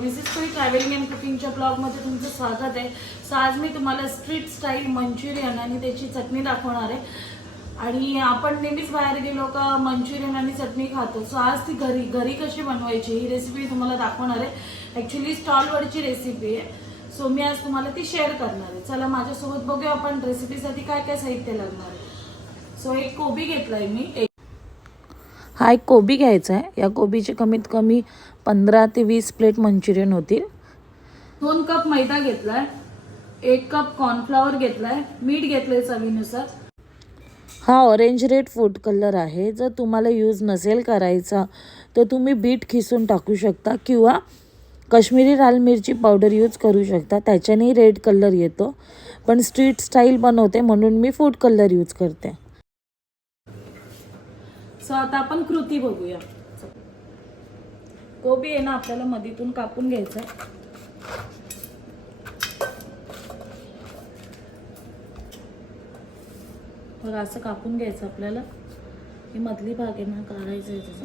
Mrs कोई travelling and कुकिंगच्या ब्लॉगमध्ये तुमचं स्वागत आहे. सो आज मी तुम्हाला स्ट्रीट स्टाईल मंचुरियन आणि त्याची चटणी दाखवणार आहे. आणि आपण नेहमीच बाहेर गेलो का मंचुरियन आणि चटणी खातो. सो आज ती घरी कशी बनवायची ही रेसिपी तुम्हाला दाखवणार आहे. ॲक्च्युली स्टॉलवरची रेसिपी आहे. सो मी आज तुम्हाला ती शेअर करणार आहे. चला माझ्यासोबत बघूया आपण रेसिपीसाठी काय काय साहित्य लागणार आहे. सो एक कोबी घेतलाय मी. हा एक कोबी घ्यायचा आहे. या कोबीचे कमीत कमी 15 ते 20 प्लेट मंचुरियन होतील. 2 कप मैदा घेतलाय, 1 कप कॉर्नफ्लॉवर घेतलाय, मीठ घेतलंय चवीनुसार. हा ऑरेंज रेड फूड कलर आहे. जर तुम्हाला यूज नसेल करायचा तर तुम्ही बीट खिसून टाकू शकता किंवा काश्मीरी लाल मिरची पावडर यूज करू शकता. त्याच्याने रेड कलर येतो, पण स्ट्रीट स्टाईल बनवते म्हणून मी फूड कलर यूज करते. सो आता आपण कृती बघूया. कोबी आहे ना आपल्याला मधीतून कापून घ्यायचा. बघा असं कापून घ्यायचं आपल्याला. ही मधली भाग आहे ना काढायचं आहे त्याचं.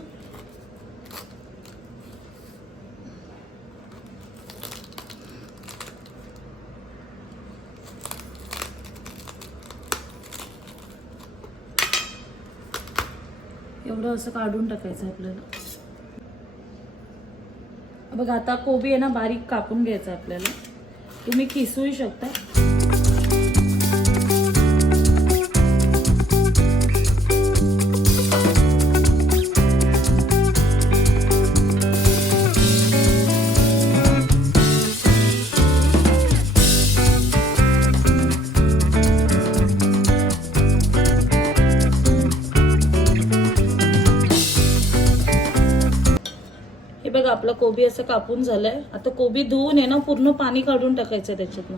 एवढं असं काढून टाकायचं आपल्याला. बघा आता कोबी आहे ना बारीक कापून घ्यायचं आपल्याला. तुम्ही किसूही शकता. हे बघा आपला कोबी असं कापून झालाय. आता कोबी धुवून आहे ना पूर्ण पाणी काढून टाकायचं त्याच्यातनं.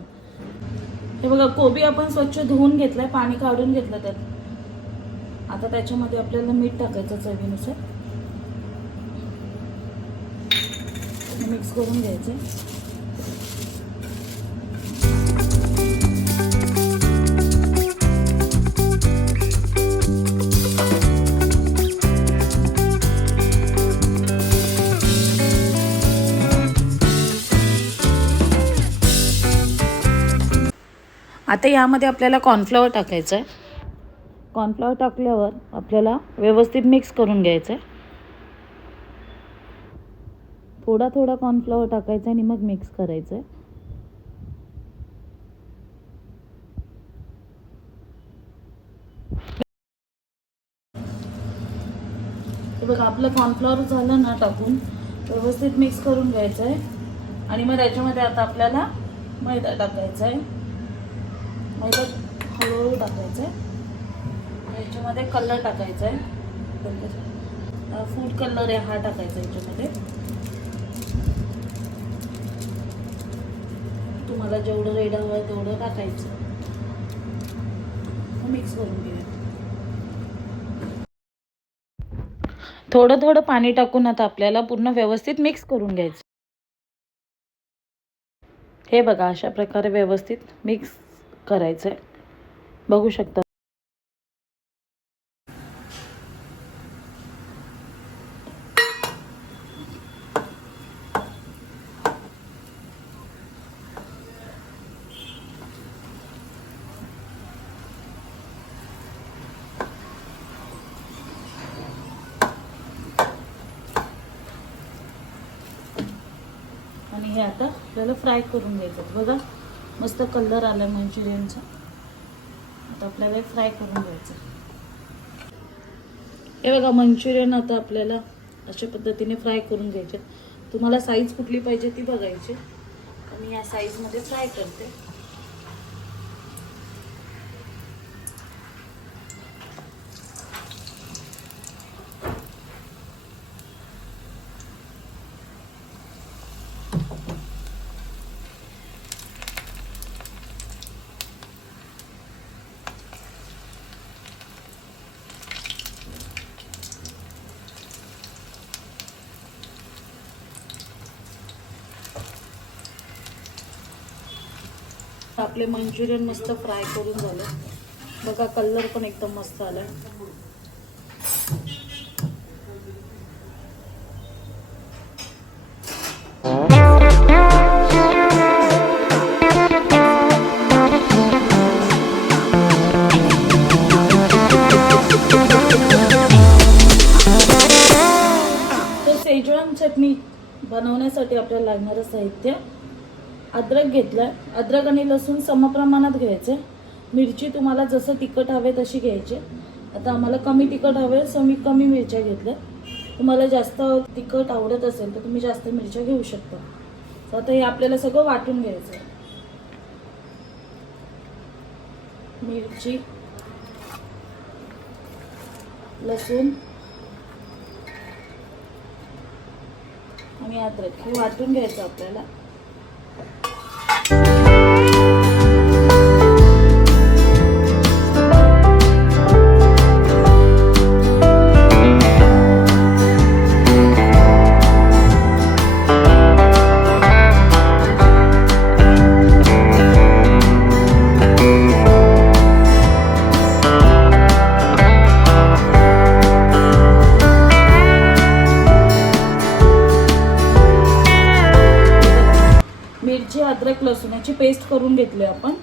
हे बघा कोबी आपण स्वच्छ धुवून घेतलाय, पाणी काढून घेतलं त्यात. आता त्याच्यामध्ये आपल्याला मीठ टाकायचं चवीनुसार. मिक्स करून घ्यायचं. आता यामध्ये आपल्याला कॉर्नफ्लॉवर टाकायचं आहे. कॉर्नफ्लॉवर टाकल्यावर आपल्याला व्यवस्थित मिक्स करून घ्यायचं आहे. थोडा थोडा कॉर्नफ्लॉवर टाकायचा आणि मग मिक्स करायचं आहे. बघा आपलं कॉर्नफ्लॉवर झालं ना टाकून व्यवस्थित मिक्स करून घ्यायचं आहे. आणि मग त्याच्यामध्ये आता आपल्याला मैदा टाकायचा आहे. मैदा हळूहळू टाकायचं आहे. याच्यामध्ये कलर टाकायचा आहे. फूड कलर आहे हा टाकायचा याच्यामध्ये. तुम्हाला जेवढं रेड हवं आहे तेवढं टाकायचं. मिक्स करून घ्या. थोडं थोडं पाणी टाकून आता आपल्याला पूर्ण व्यवस्थित मिक्स करून घ्यायचं. हे बघा अशा प्रकारे व्यवस्थित मिक्स करायचं आहे. बघू शकता. आणि हे आता आपल्याला फ्राय करून घ्यायचं. बघा मस्त कलर आला मंचुरियनचा. आता आपल्याला फ्राय करून घ्यायचं. हे बघा मंचुरियन आता आपल्याला अशा पद्धतीने फ्राय करून घ्यायचे. तुम्हाला साईज कुठली पाहिजे ती बघायची. मी या साईजमध्ये फ्राय करते. आपले मंचुरियन मस्त फ्राय करून झाले. बघा कलर पण एकदम मस्त आलाय. शेजवान चटणी बनवण्यासाठी आपल्याला लागणारं साहित्य: अद्रक घेतलं, अद्रक आणि लसूण समप्रमाणात घ्यायचे. मिरची तुम्हाला जसं तिखट हवे तशी घ्यायची. आता आम्हाला कमी तिखट हवे सो मी कमी मिरच्या घेतल्या. तुम्हाला जास्त तिखट आवडत असेल तर तुम्ही जास्त मिरच्या घेऊ शकता. तर आता हे आपल्याला सगळं वाटून घ्यायचं आहे. मिरची, लसूण आणि अद्रक हे वाटून घ्यायचं आपल्याला. मिरची, अद्रक, लसूणाची पेस्ट करून घेतली आपण.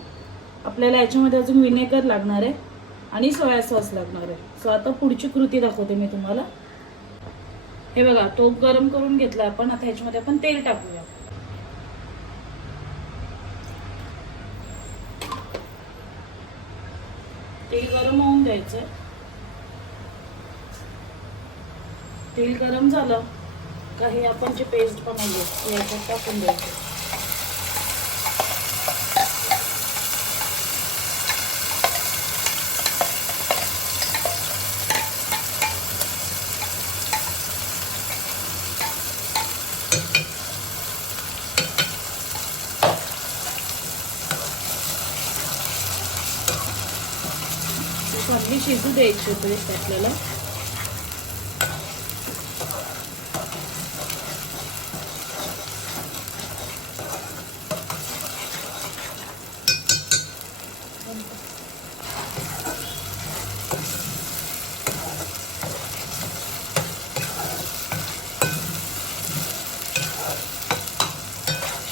आपल्याला याच्यामध्ये अजून विनेगर लागणार आहे आणि सोया सॉस लागणार आहे. सो आता पुढची कृती दाखवते मी तुम्हाला. हे बघा, तो गरम करून घेतला आपण. आता ह्याच्यामध्ये आपण तेल टाकूया. तेल गरम होऊन द्यायचं. तेल गरम झालं का हे आपण जे पेस्ट बनवली ते याच्यात टाकून द्यायचं. चांगली शिजू द्यायची पेस्ट आपल्याला.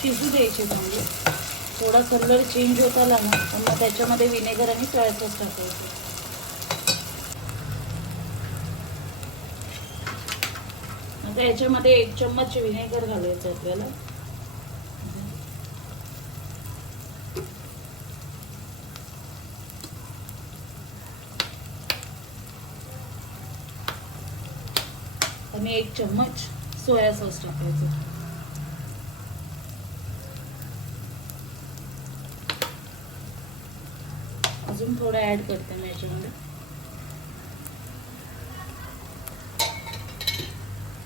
शिजू द्यायची चांगली. थोडा कलर चेंज होत आला ना तर मग त्याच्यामध्ये विनेगर आणि सोया सॉस टाकायचं. आता याच्यामध्ये 1 चम्मच विनेगर घालायचं आपल्याला. आणि 1 चम्मच सोया सॉस टाकायचं. अजून थोडं ऍड करते मी याच्यामध्ये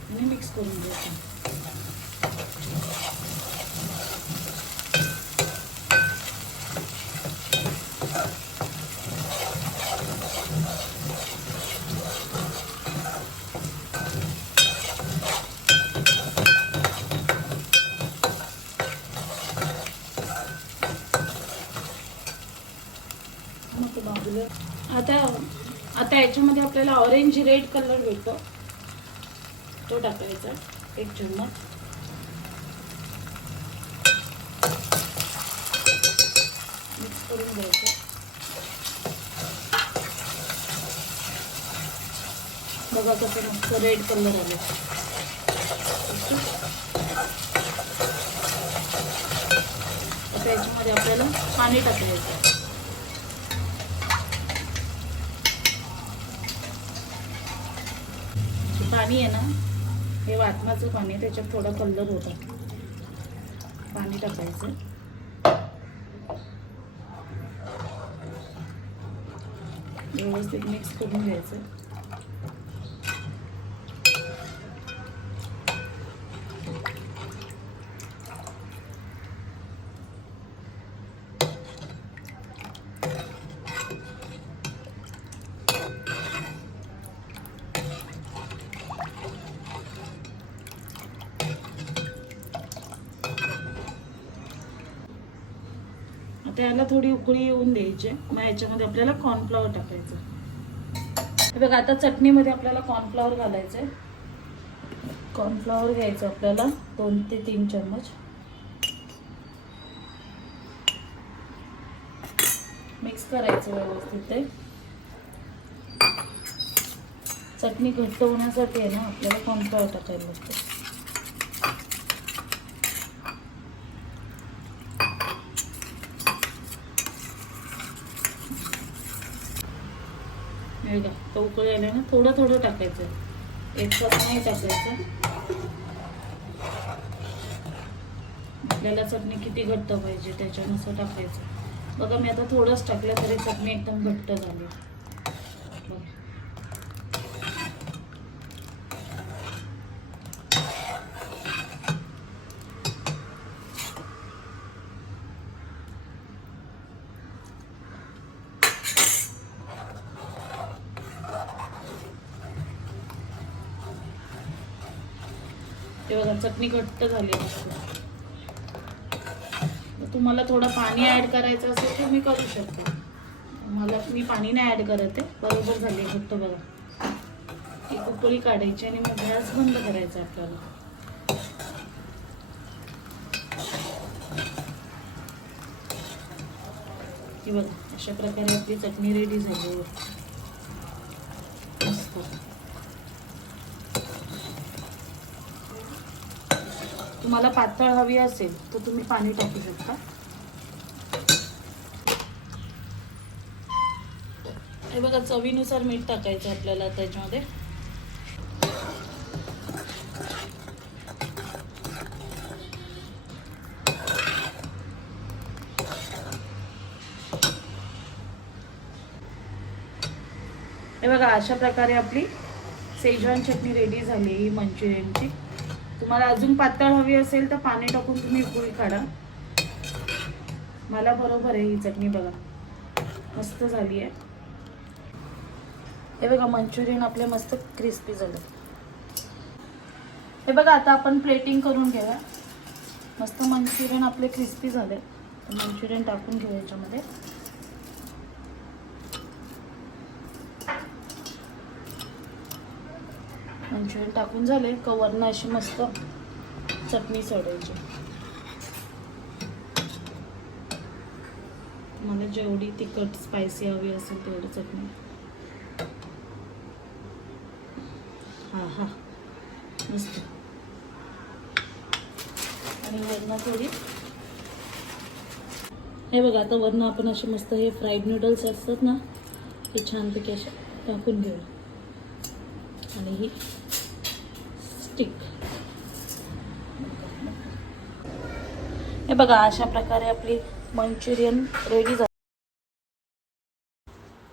आणि मिक्स करून घ्यायचं. आता याच्यामध्ये आपल्याला ऑरेंज रेड कलर भेटतो तो टाकायचा 1 चम्मच. मिक्स करून घ्यायचं. बघा कसं मस्त रेड कलर आले. आता याच्यामध्ये आपल्याला पाणी टाकायचं. पाणी आहे ना हे वाटणाचं पाणी आहे, त्याच्यात थोडा कलर होता. पाणी टाकायचं. व्यवस्थित मिक्स करून घ्यायचं. त्याला थोडी उकळी येऊन द्यायची. मग याच्यामध्ये आपल्याला कॉर्नफ्लॉवर टाकायचं. हे बघा, आता चटणीमध्ये आपल्याला कॉर्नफ्लॉवर घालायचं आहे. कॉर्नफ्लॉवर घ्यायचं आपल्याला 2 ते 3 चम्मच. मिक्स करायचं व्यवस्थित. ते चटणी घट्ट होण्यासाठी आहे ना आपल्याला कॉर्नफ्लॉवर टाकायला लागतं. हे बघा तो उकळी आला ना, थोडं थोडं टाकायचं, एकसाथ नाही टाकायचं. आपल्याला चटणी किती घट्ट पाहिजे त्याच्यानुसार टाकायचं. बघा मी आता थोडंच टाकलं तरी चटणी एकदम घट्ट झाली. बघा. ते बघा चटणी घट्ट झाली आहे. तुम्हाला थोडं पाणी ऍड करायचं असेल तर मी करू शकते. मी पाणी नाही ऍड करत आहे. बरोबर झाली घट्ट. बघा एक उकळी काढायची आणि मग गॅस बंद करायचा आपल्याला. ही बघा अशा प्रकारे आपली चटणी रेडी झाली आहे. मस्त. तुम्हाला पातळ हवी असेल तर तुम्ही पाणी टाकू शकता. हे बघा चवीनुसार मीठ टाकायचं आपल्याला त्याच्यामध्ये. हे बघा अशा प्रकारे आपली शेजवान चटणी रेडी झाली ही मंचुरियनची. तुम्हाला अजून पातळ हवी असेल तर पाणी टाकून तुम्ही उकळी काढा. मला बरोबर आहे ही चटणी. बघा मस्त झाली आहे. हे बघा मंचुरियन आपले मस्त क्रिस्पी झाले. हे बघा आता आपण प्लेटिंग करून घेऊया. मस्त मंचुरियन आपले क्रिस्पी झाले. मंचुरियन टाकून घेऊ याच्यामध्ये. मंचुरियन टाकून झाले का वरनं अशी मस्त चटणी सोडायची. मला जेवढी तिखट स्पायसी हवी असेल तेवढी चटणी. हा हा मस्त. आणि वरनं थोडी. हे बघा आता वरनं आपण असे मस्त हे फ्राईड नूडल्स असतात ना, हे छानपैकी असे टाकून घेऊ. आणि ही स्टिक. हे बघा अशा प्रकारे आपली मंचुरियन रेडी झाली.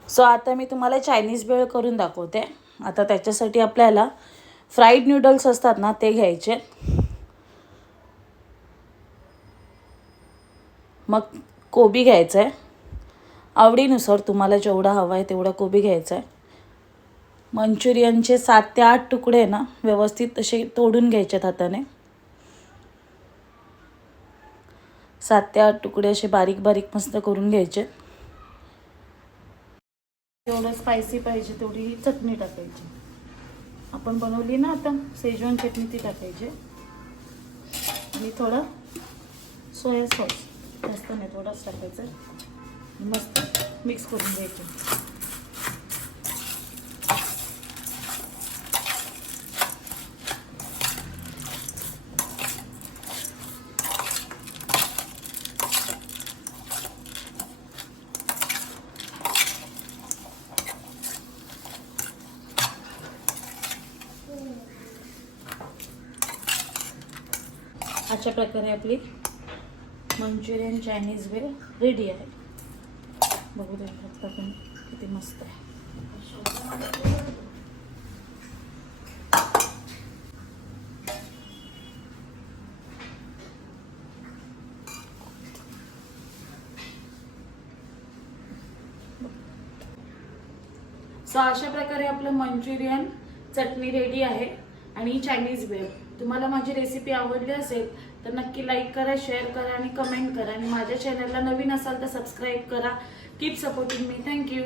सो आता मी तुम्हाला चायनीज भेळ करून दाखवते. आता त्याच्यासाठी आपल्याला फ्राईड नूडल्स असतात ना ते घ्यायचे. मग कोबी घ्यायचं आहे आवडीनुसार. तुम्हाला जेवढा हवा आहे तेवढा कोबी घ्यायचा आहे. मंचुरियनचे 7 ते 8 तुकडे ना व्यवस्थित असे तोडून घ्यायचे हाताने. 7 ते 8 तुकडे असे बारीक बारीक मस्त करून घ्यायचे. जेवढं स्पायसी पाहिजे तेवढी ही चटणी टाकायची. आपण बनवली ना आता शेजवान चटणी ती टाकायची. आणि थोडं सोया सॉस, जास्त नाही थोडंच टाकायचं. मस्त मिक्स करून घ्यायचं. अशा प्रकारे आपली मंचुरियन चायनीज भेळ रेडी आहे. बघू द्या फक्त पण किती मस्त आहे. सो अशा प्रकारे आपलं मंचुरियन चटणी रेडी आहे आणि चायनीज भेळ. तुम्हाला माझी रेसिपी आवडली असेल तर नक्की लाईक करा, शेअर करा आणि कमेंट करा. आणि माझ्या चॅनलला नवीन असाल तर सबस्क्राईब करा. Keep supporting me. थँक्यू.